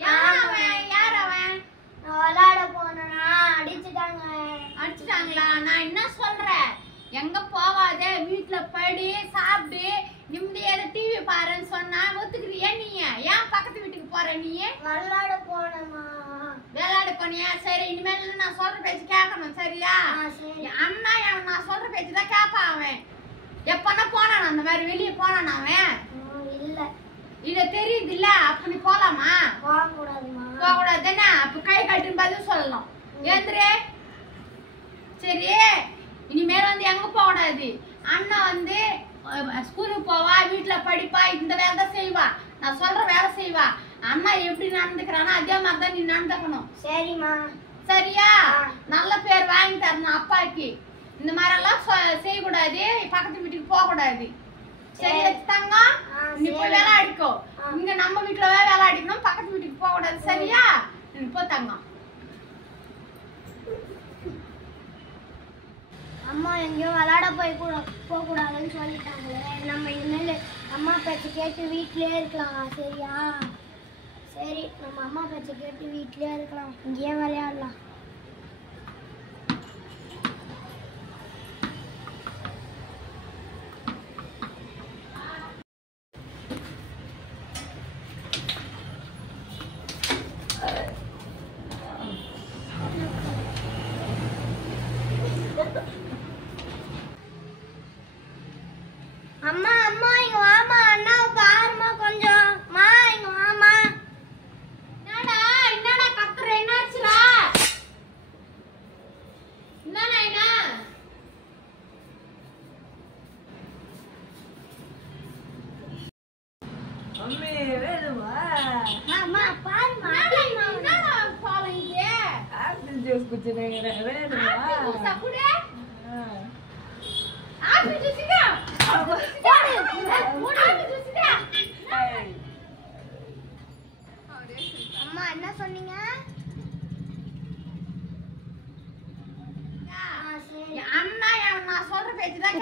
யார் அவன்? நான் விளையாட போனேனா அடிச்சிட்டாங்களா? நான் என்ன சொல்றேன், எங்க போவாதே, வீட்டுல படி சாப்பிடு நிம்மதியா டிவி பாருன்னு சொன்னா ஒத்துக்கிறியா? நீ ஏன் பக்கத்து வீட்டுக்கு போற? நீ விளையாட போனமா? விளையாட போனியா? சரி, இனிமேல் நான் சொல்ற பேச்சு கேட்கணும், சரியா? அண்ணா நான் சொல்ற பேச்சு தான் கேட்பான். அவன் எப்பனா போனான் அந்த மாதிரி வெளியே போனான் அவன்? இல்ல. இத தெரியுது இல்ல? அப்ப நீ போலாமா? போக கூடாது தானே? அப்ப கை கட்டின்னு பதில் சொல்லலாம். ஏந்திரே. சரி, இனிமேல் வந்து எங்க போக கூடாது. அண்ணா வந்து ஸ்கூலுக்கு போவா, வீட்டுல படிப்பா, இந்த வேலை தான் செய்வா, நான் சொல்ற வேலை செய்வா. அண்ணா எப்படி நடந்துக்கிறானோ அதே மாதிரிதான் நீ நடந்துக்கணும். சரிம்மா. சரியா? நல்ல பேர் வாங்கி தரணும் அப்பாக்கு. இந்த மாதிரி எல்லாம் செய்யக்கூடாது, பக்கத்து வீட்டுக்கு போக கூடாது. சரி தங்கம், நீ போய் விளையாடிக்கோ. இங்க நம்ம வீட்டுல விளையாடிக்கணும், பக்கத்து வீட்டுக்கு போக கூடாது. சரியா? போ தங்கம். அம்மா எங்கேயும் விளையாட போக கூடாதுன்னு சொல்லிட்டாங்களே, நம்ம இனிமேல் அம்மா பேச்சு கேட்டு வீட்லயே இருக்கலாம். சரியா? சரி, நம்ம அம்மா பேச்சு கேட்டு வீட்லயே இருக்கலாம், இங்கேயே விளையாடலாம். அம்மா அம்மா இங்க வாமா, அண்ணா பாருமா கொஞ்சம். மா இங்க வாமா. என்னடா கத்துற? என்னாச்சுடா? என்னடா? அம்மே வேணுமா? அம்மா பாருமா. என்னடா பாவம் இது? ஆப்பிள் ஜூஸ் குடிச்சேங்க. வேணுமா? ஆப்பிள் ஜூஸ் குடி. ஆப்பிள் ஜூஸ் இங்க. அம்மா என்ன சொன்னீங்க? அண்ணா நான் சொல்ற பேச்சு தான்